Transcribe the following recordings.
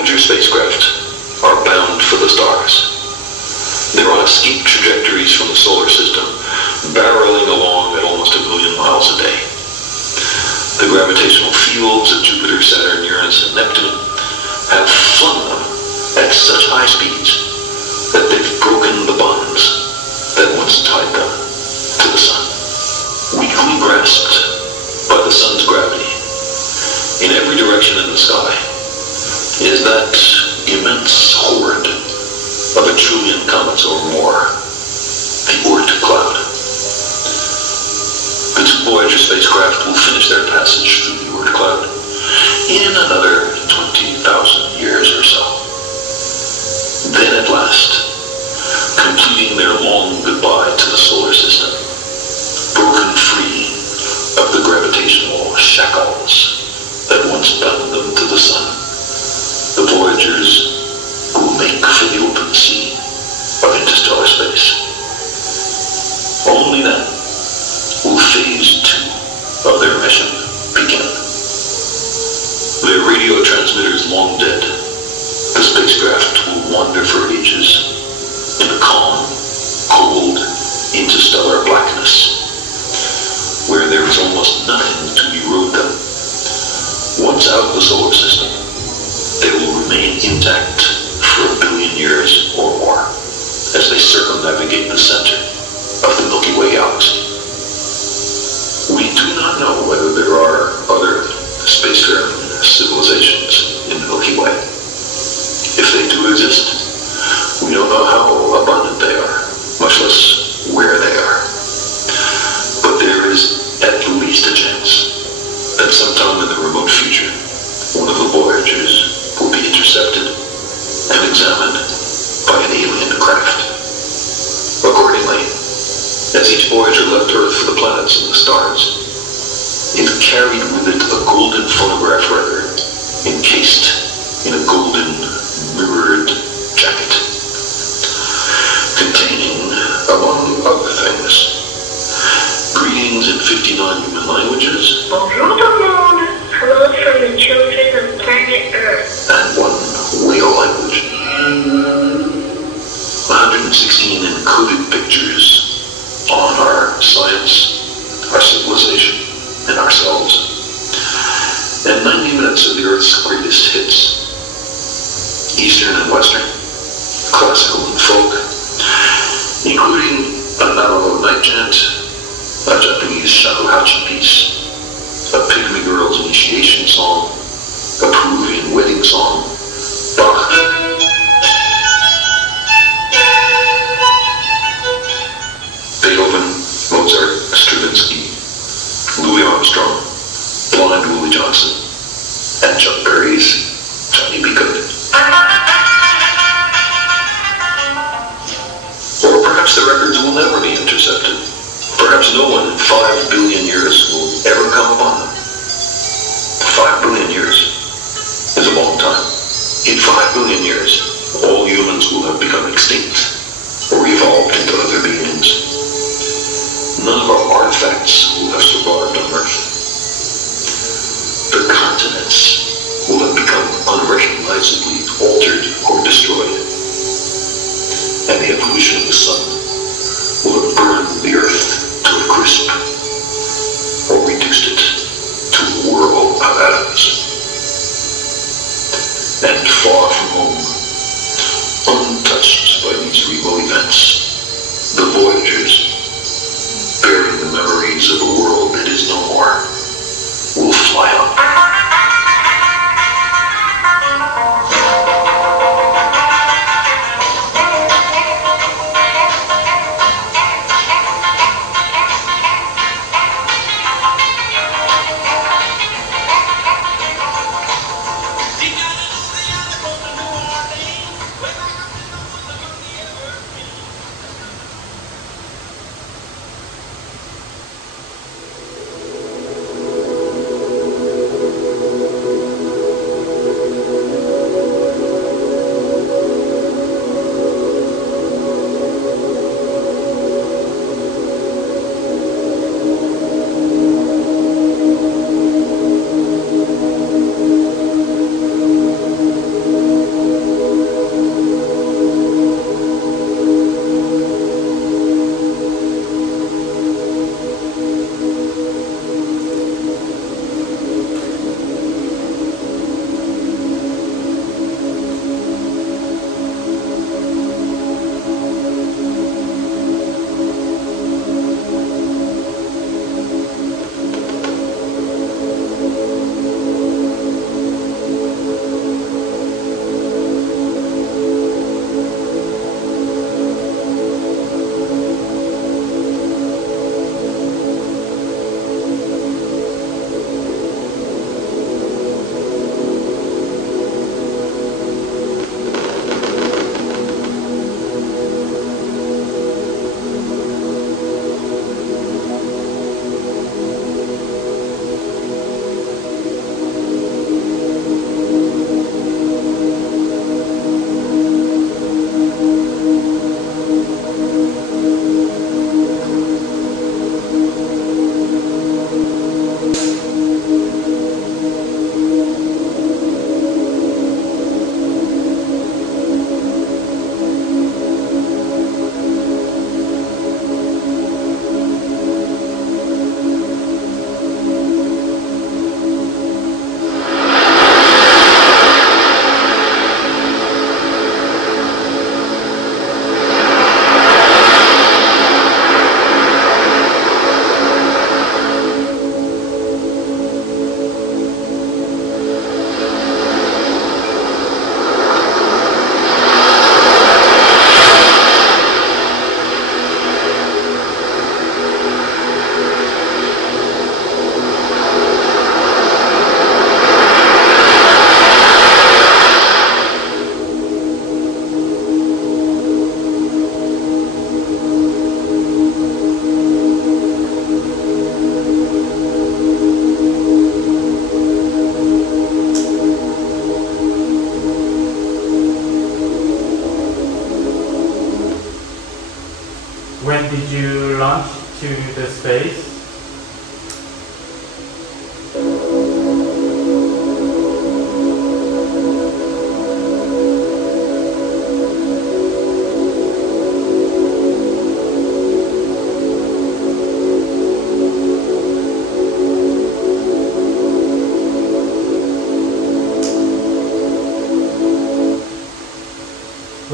Voyager spacecraft are bound for the stars. They're on escape trajectories from the solar system, barreling along at almost 1 million miles a day. The gravitational fields of Jupiter, Saturn, Uranus, and Neptune have flung them at such high speeds that they've broken the bonds that once tied them to the sun. Weakly grasped by the sun's gravity, in every direction in the sky, is that immense horde of 1 trillion comets or more, the Oort cloud. The 2 Voyager spacecraft will finish their passage through the Oort cloud in another 20,000 years or so. Then at last, completing their long goodbye to the solar system, broken free of the gravitational shackles that once bound them to the sun, the Voyagers will make for the open sea of interstellar space. Only then will phase 2 of their mission begin. Their radio transmitters long dead, the spacecraft will wander for ages in a calm, cold, interstellar blackness, where there is almost nothing to erode them. Once out of the solar system, they will remain intact for 1 billion years or more as they circumnavigate the center of the Milky Way galaxy. We do not know whether there are other spacefaring civilizations in the Milky Way. If they do exist, we don't know how abundant they are, much less where they are. But there is at least a chance that sometime in the remote future, one of the Voyagers will be intercepted and examined by an alien craft. Accordingly, as each Voyager left Earth for the planets and the stars, it carried with it a golden phonograph record encased in a golden mirrored jacket, containing, among other things, greetings in 59 human languages. Bonjour tout le monde. Hello from the children of planet Earth. And 1 whale language. 116 encoded pictures on our science, our civilization, and ourselves. And 90 minutes of the Earth's greatest hits. Eastern and Western, classical and folk, including a Navajo night chant, a Japanese shakuhachi piece, a Pygmy girl's initiation song, a Peruvian wedding song, Bach, Beethoven, Mozart, Stravinsky, Louis Armstrong, Blind Willie Johnson, and Chuck Berry's Johnny B. Good. Or perhaps the records will never be intercepted. Perhaps no one in 5 billion years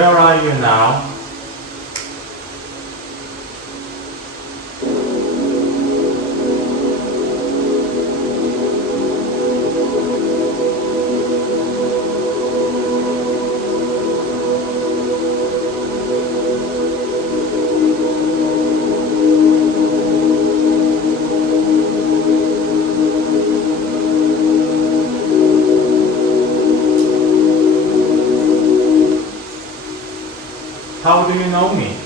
Where are you now? How do you know me?